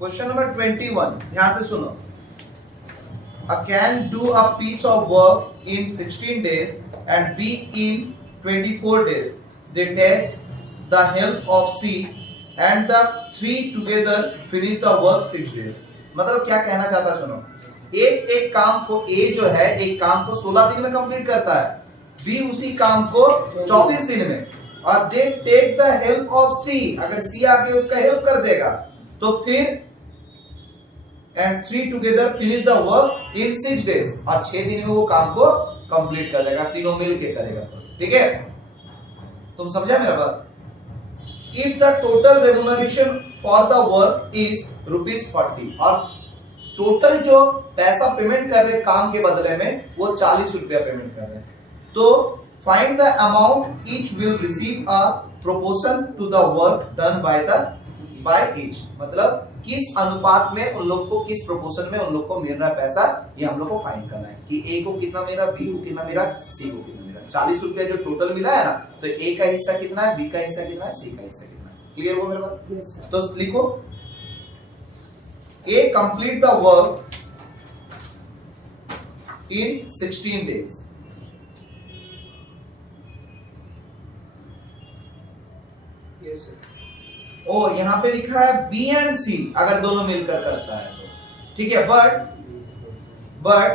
Question number 21, ध्यान से सुनो। A can do a piece of work in 16 days and B in 24 days. They take the help of C and the three together finish the work 6 days. मतलब क्या कहना चाहता है सुनो। एक काम को A जो है एक काम को 16 दिन में कंप्लीट करता है, B उसी काम को 24 दिन में, और they take the help of C, अगर C आके उसका हेल्प कर देगा तो फिर and three together finish the work in 6 days, और 6 दिन में वो काम को कंप्लीट कर देगा, तीनों मिलके करेगा। ठीक है, तुम समझा मेरा बात। If the total remuneration for the work is ₹40, और टोटल जो पैसा पेमेंट कर रहे काम के बदले में वो 40 रुपया पेमेंट कर रहे हैं, तो find the amount each will receive a proportion to the work done by each. मतलब किस अनुपात में उन लोग को, किस प्रोपोर्शन में उन लोग को मिल रहा है पैसा, ये हम लोग को फाइंड करना है कि ए को कितना मिला, बी को कितना मिला, सी को कितना मिला। 40 रुपया जो टोटल मिला है ना, तो ए का हिस्सा कितना है, बी का हिस्सा कितना है, सी का हिस्सा कितना है। क्लियर हो मेरे बात? yes, तो लिखो A complete the work in 16 days. yes, sir. ओ यहां पे लिखा है बी एंड सी अगर दोनों मिलकर करता है तो ठीक है, बट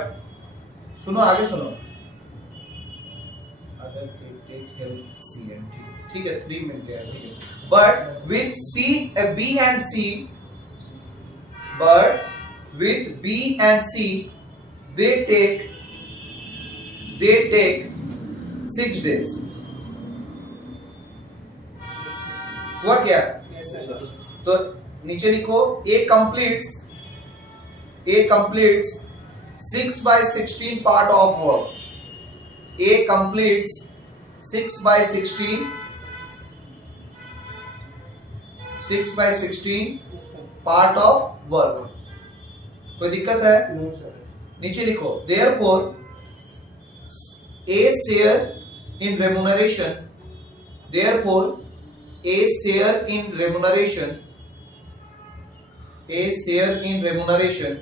सुनो आगे सुनो, अगर टेक हेल्प सी एंड ठीक है 3 मिल गया, ठीक है, but with C B and C, but with B and C they take 6 days. हुआ क्या? तो नीचे लिखो A completes 6/16 part of work. A completes 6/16 part of work. कोई दिक्कत है? No, sir. नीचे लिखो therefore A share in remuneration, therefore A share in remuneration, A share in remuneration,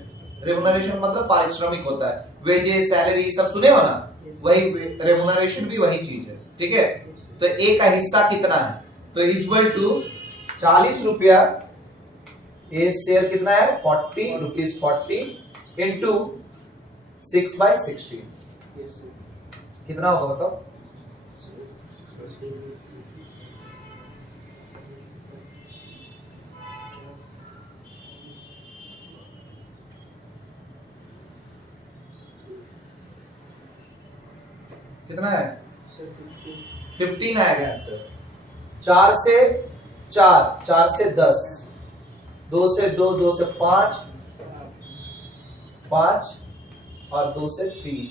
remuneration मतलब पारिश्रमिक होता है, वेजेस सैलरी सब सुने हो ना, वही रेम्युनरेशन भी वही चीज है। ठीक है, तो A का हिस्सा कितना है, तो इक्वल टू 40 रुपया, A शेयर कितना है ₹40 इंटू 6/16 Yes, sir. कितना होगा बताओ? कितना है? Sir, 15 आएगा आंसर। 4 से 4, 4 से 10, 2 से 2, 2 से 5, 5 और 2 से 3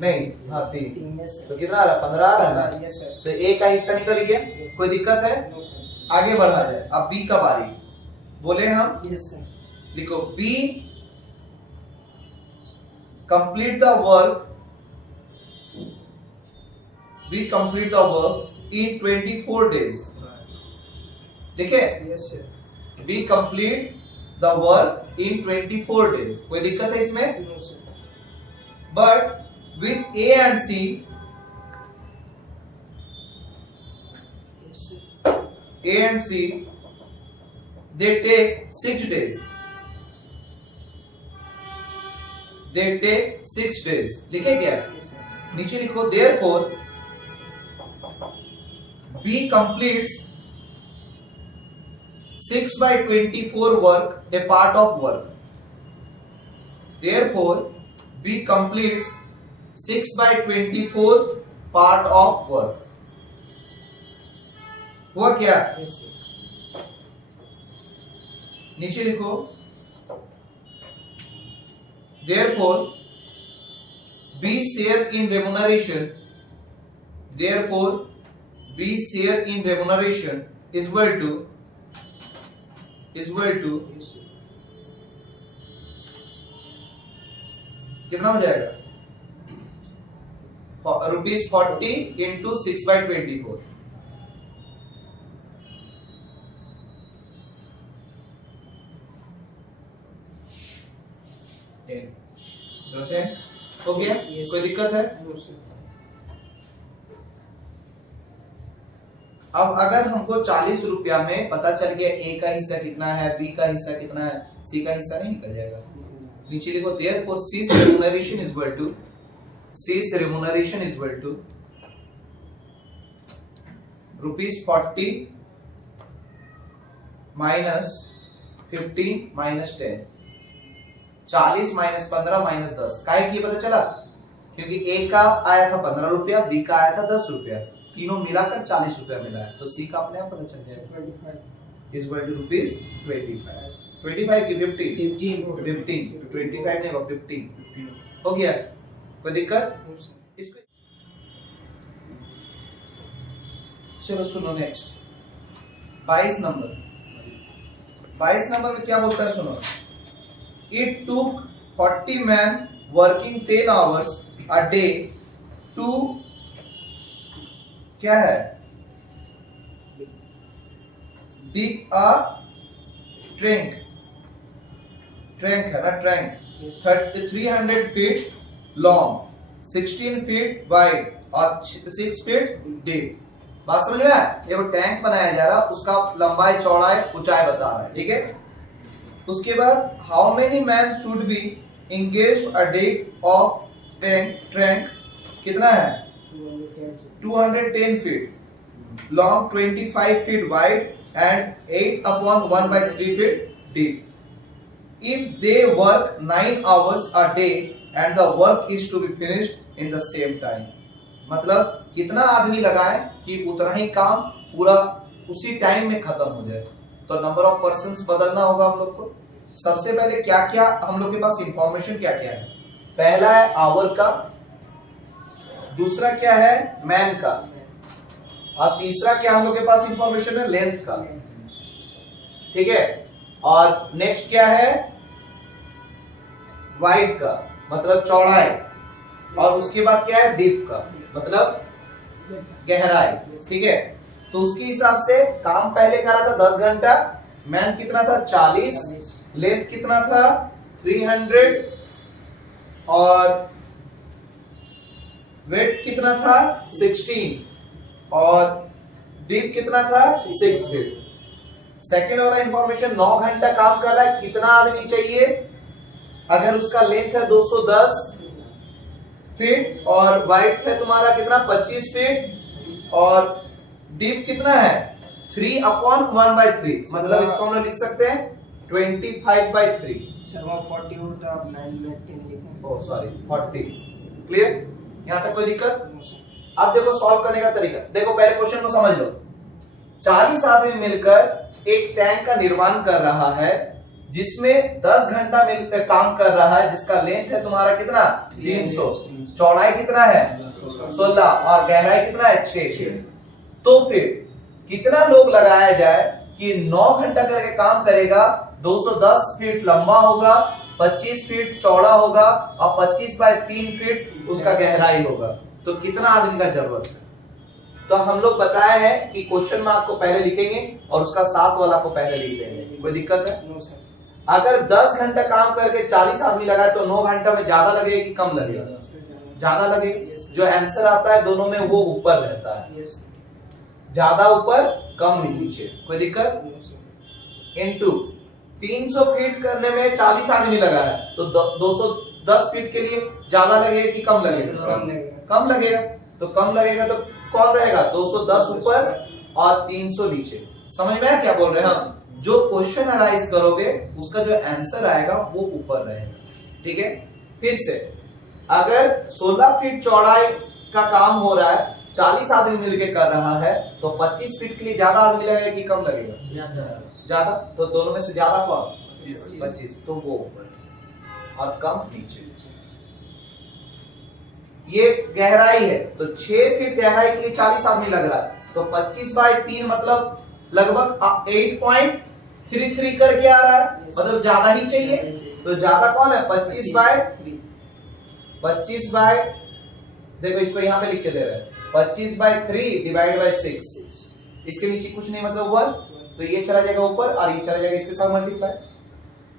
नहीं, हाँ 3, yes, sir. तो कितना आ रहा है? 15 आ रहा है ना? Yes, sir. तो ए का हिस्सा निकल गया। Yes. कोई दिक्कत है? No, sir. आगे बढ़ा जाए। अब बी का बारी, बोले हम, Yes, sir. लिखो be complete the work, we complete the work in 24 days। ठीक है, Yes, sir. we complete the work in 24 days। कोई दिक्कत है इसमें? No, sir. but with A and C, Yes, sir. A and C they take 6 days, they take 6 days। लिखे क्या? Yes, sir. नीचे लिखो therefore B completes 6/24 work, a part of work। Therefore, B completes 6/24 part of work। हुआ क्या? Yes, sir. नीचे लिखो Therefore, B share in remuneration, therefore B share in remuneration is equal to Yes, sir. कितना हो जाएगा? ₹40 into 6/24। 10 हो गया? Yes. कोई दिक्कत है? No, sir. अब अगर हमको 40 रुपया में पता चल गया ए का हिस्सा कितना है, बी का हिस्सा कितना है, सी का हिस्सा नहीं निकल जाएगा। नीचे लिखो therefore C's remuneration is equal to ₹40 minus 15 minus 10, 40 minus 15 minus 10। काहे की पता चला? क्योंकि ए का आया था 15 रुपया, बी का आया था 10 रुपया, तीनों मिलाकर 40 रुपया मिला है, तो सी का अपने आप पता चल जाएगा। 25 की 15 तो 25 नहीं होगा 15 हो गया। कोई दिक्कत? इसको चलो सुनो नेक्स्ट 22 नंबर में क्या बोलता है सुनो। It took 40 men working 10 hours a day to क्या है dig a trench है ना, trunk 300 feet long, 16 feet wide और 6 feet deep। बात समझ में आया? ये वो टैंक बनाया जा रहा, उसका लंबाई चौड़ाई ऊंचाई बता रहा है, ठीक है। उसके बाद how many man should be engage a day of trunk कितना है 210 feet long, 25 feet wide and 8/1/3 feet deep। If they work 9 hours a day and the work is to be finished in the same time, मतलब कितना आदमी लगाए कि उतना ही काम पूरा उसी टाइम में खत्म हो जाए। तो नंबर ऑफ पर्सन्स बदलना होगा हम लोग को। सबसे पहले क्या क्या हम लोग के पास इंफॉर्मेशन क्या क्या है? पहला है आवर का, दूसरा क्या है मैन का, और तीसरा क्या हम लोग के पास इंफॉर्मेशन है लेंथ का, ठीक है। और नेक्स्ट क्या है वाइड का मतलब चौड़ाई, और उसके बाद क्या है डीप का मतलब गहराई, ठीक है। तो उसके हिसाब से काम पहले करा था 10 घंटा, मैन कितना था 40, लेंथ कितना था 300 और वेट कितना था 16 और डीप कितना था 6 फीट। सेकेंड वाला इंफॉर्मेशन 9 घंटा काम कर रहा है, कितना आदमी चाहिए? अगर उसका लेंथ है 210 फीट और वाइड है तुम्हारा कितना 25 फीट और डीप कितना है 3/1/3, मतलब इसको हम लोग लिख सकते हैं 25/3। सर वहाँ 40 होता है, 9 में 10 लिखना। Oh sorry 40। क्लियर? यहाँ तक कोई दिक्कत? No, sir. अब देखो सॉल्व करने का तरीका। देखो पहले क्वेश्चन को समझ लो। 40 आदमी मिलकर एक टैंक का निर्माण कर रहा है जिसमें 10 घंटा मिलकर काम कर रहा है, जिसका लेंथ है तुम्हारा कितना 300, चौड़ाई कितना है 16 और गहराई कितना है 6। तो फिर कितना लोग लगाया जाए कि 9 घंटा करके काम करेगा, 210 फीट लंबा होगा, 25 फीट चौड़ा होगा और 25/3 फीट उसका गहराई होगा। तो कितना आदमी का जरूरत है? तो हम लोग बताए हैं कि क्वेश्चन मार्क को पहले लिखेंगे और उसका साथ वाला को पहले लिख देंगे। कोई दिक्कत है? No, sir. अगर 10 घंटा काम करके 40 आदमी लगाए तो 9 घंटा में ज्यादा लगेगा कि कम लगेगा? ज्यादा लगेगा। जो आंसर आता है दोनों में वो ऊपर रहता है, Yes, sir. ज्यादा ऊपर कम नीचे। कोई दिक्कत? No, sir. इनटू 300 फीट करने में 40 आदमी लगा है तो 210 फीट के लिए ज्यादा लगेगा कि कम लगेगा? कम लगेगा। कम लगेगा। तो कम लगेगा तो कौन रहेगा 210 ऊपर और 300 नीचे। समझ में आया क्या बोल रहे हैं हम? जो क्वेश्चन अराइज करोगे उसका जो आंसर आएगा वो ऊपर रहेगा, ठीक है। फिर से अगर 16 फीट चौड़ाई का काम हो रहा है, 40 आदमी मिलके कर रहा है, तो 25 फीट के लिए ज्यादा आदमी लगेगा कि कम लगेगा? ज्यादा। तो दोनों में से ज्यादा कौन? 25। तो वो ऊपर और कम नीचे। ये गहराई है तो 6 फीट गहराई के लिए 40 आदमी लग रहा है, तो 25/3 मतलब लगभग 8.33 करके आ रहा है, मतलब ज्यादा ही चाहिए। तो ज्यादा कौन है 25 बाय देखो इसको यहाँ पे लिख के दे रहे हैं 25/3 डिवाइड बाय 6। इसके नीचे कुछ नहीं मतलब 1, तो ये चला जाएगा ऊपर और ये चला जाएगा इसके साथ मल्टीप्लाई।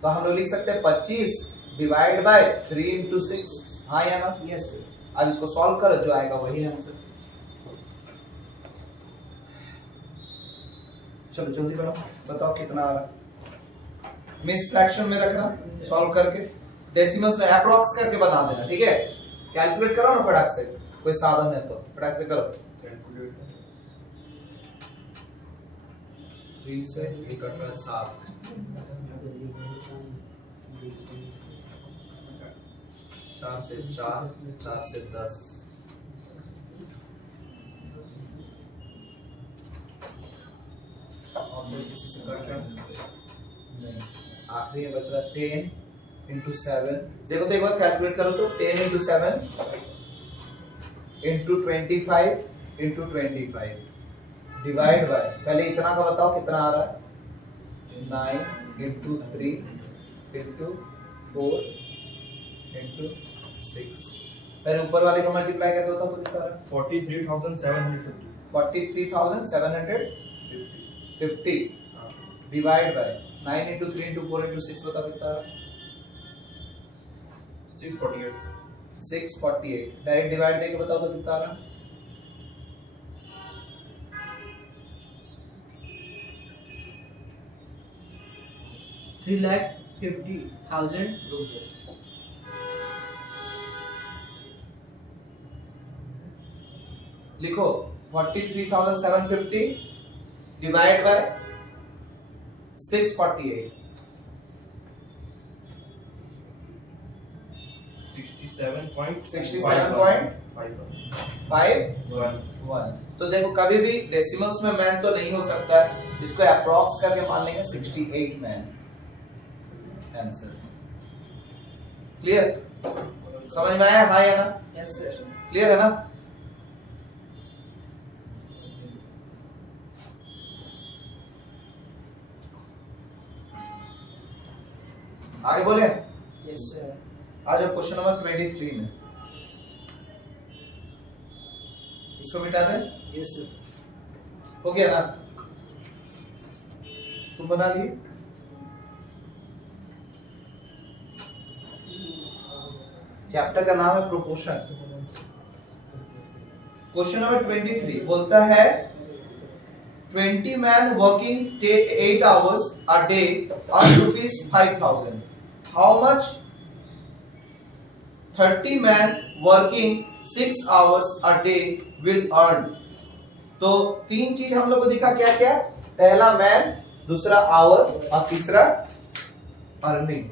तो हम लोग लिख सकते हैं 25 डिवाइड बाय 3 into 6, हाँ या ना? Yes, sir. अब इसको सॉल्व करो, जो आएगा वही आंसर। चलो जल्दी करो, बताओ कितना आ रहा है। मिस फ्रैक्शन में रखना, सॉल्व करके डेसिमल्स में अप्रॉक्स करके बना देना, ठीक है? कैलकुलेट करो ना फटाक से, कोई साधन है तो फटाक से करो। 3 से 1 कट 7, 4 से 4, 4 से 10, और किसी से कट रहा नहीं, आखिरी बच रहा 10 into 7। देखो तो एक बार कैलकुलेट करो तो 10 into 7 into 25 into 25 divide by, पहले इतना का बताओ कितना आ रहा है? 9 into 3 into 4 into 6। पहले ऊपर वाले का मल्टीप्लाई करके बताओ तो कितना आ रहा है? 43,750 43,750 divide by 9 into 3 into 4 into 6 बताओ कितना आ रहा है? 648 648। डायरेक्ट डिवाइड देके बताओ तो कितना आ रहा है? 3,50,000 लिखो 43,750 डिवाइड बाय 648। 67.51। तो देखो कभी भी डेसिमल्स में मैन तो नहीं हो सकता है, इसको अप्रॉक्स करके मान लेंगे 68 मैन आंसर। क्लियर? समझ में आया हाँ या ना? Yes, sir. क्लियर है ना? आगे बोले? Yes, sir. आ जाओ क्वेश्चन नंबर 23 में, इसको मिटा दे। Yes, sir. हो गया ना? तुम बना लिए? चैप्टर का नाम है प्रोपोर्शन। क्वेश्चन नंबर 23 बोलता है 20 man working take 8 hours a day earn rupees 5,000. How much 30 man working 6 hours a day will earn? तो तीन चीज हम लोग को दिखा, क्या क्या? पहला मैन, दूसरा आवर और तीसरा अर्निंग।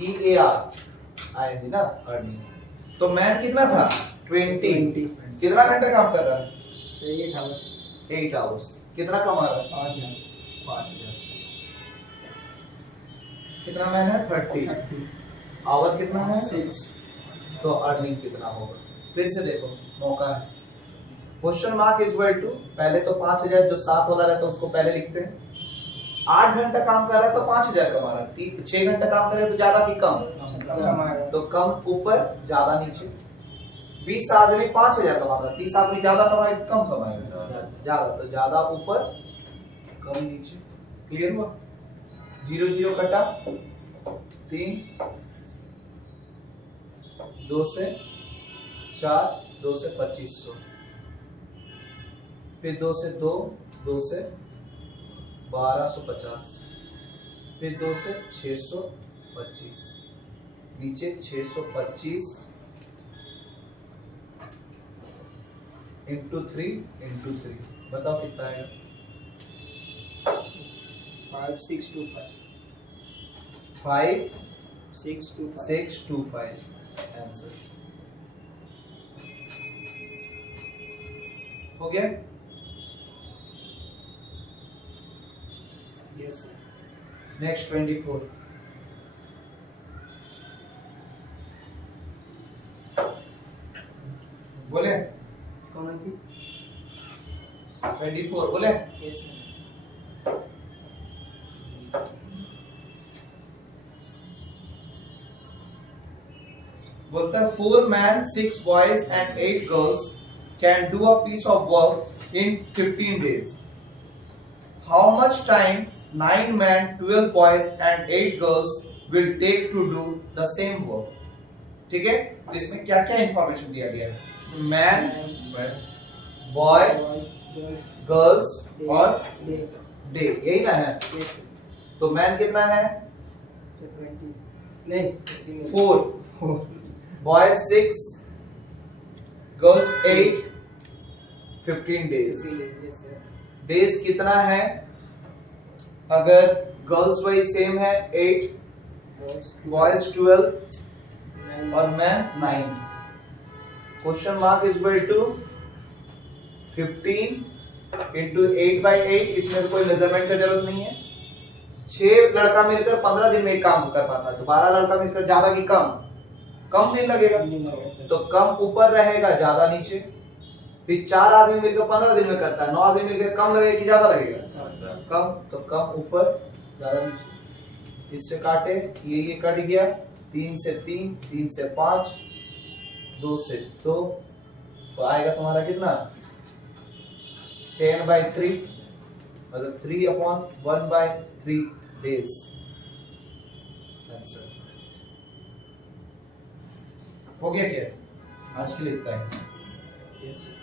EAR आएगी ना, अर्निंग। तो मैन कितना था? 20। कितना घंटा काम कर रहा है? So 8 hours. 8 hours। कितना कमा रहा है? 5,000. कितना मैन है? 30। आवर कितना है? 6. तो अर्निंग कितना होगा? फिर से देखो, मौका है। Question mark is equal to, पहले तो 5,000 जो 7 वाला रहता है उसको पहले लिखते हैं। 8 घंटा काम कर रहा है तो 5,000 कमा रहा है। 6 घंटा काम कर रहा है तो ज्यादा कि कम? तो कम ऊपर, ज्यादा नीचे। 20 आदमी 5,000 कमाता, 30 आदमी ज्यादा कमाए कम कमाएगा? ज्यादा। तो ज्यादा ऊपर, कम नीचे। क्लियर हुआ? 0 0 कटा, 3, 2 से 4, 2 से 2500, फिर 2 से 2, 2 से 1250, फिर 2 से 625, नीचे 625 इंटू 3 बताओ कितना आएगा? 5,625. 5,625 625. आंसर हो गया? Yes. नेक्स्ट 24। बोले? कौन है कि? 24 बोले? Yes, sir. बोलता है 4 men 6 boys and 8 girls can do a piece of work in 15 days. How much time 9 men, 12 boys and 8 girls will take to do the same work. ठीक है, तो इसमें क्या क्या इंफॉर्मेशन दिया गया है? Man, boy, Boys, girls, girls और day. डे, यही ना है? Yes. तो मैन कितना है? So 20. नहीं. 20 4, 4. Boy 6, girls 8, 15 days. Yes sir. Days कितना है? अगर गर्ल्स वही सेम है 8, Boys. Boys 12 Man. और man 9. Question mark is equal to 15 into 8/8. इसमें कोई मेजरमेंट का जरूरत नहीं है. 6 लड़का मिलकर 15 दिन में एक काम कर पाता है, तो 12 लड़का मिलकर ज्यादा की कम दिन लगेगा. तो कम ऊपर रहेगा, ज्यादा नीचे. फिर 4 आदमी मिलकर 15 दिन में करता है, 9 आदमी मिलकर कम लगेगा कि ज्यादा लगेगा? कम. तो कम ऊपर, ज्यादा नीचे. इससे काटे, ये कट गया. 3 से 3, 3 से 5, 2 से 2, तो आएगा तुम्हारा कितना? 10/3, मतलब 3/1/3 days. आंसर हो गया क्या? आज के लिए इतना ही. Yes sir.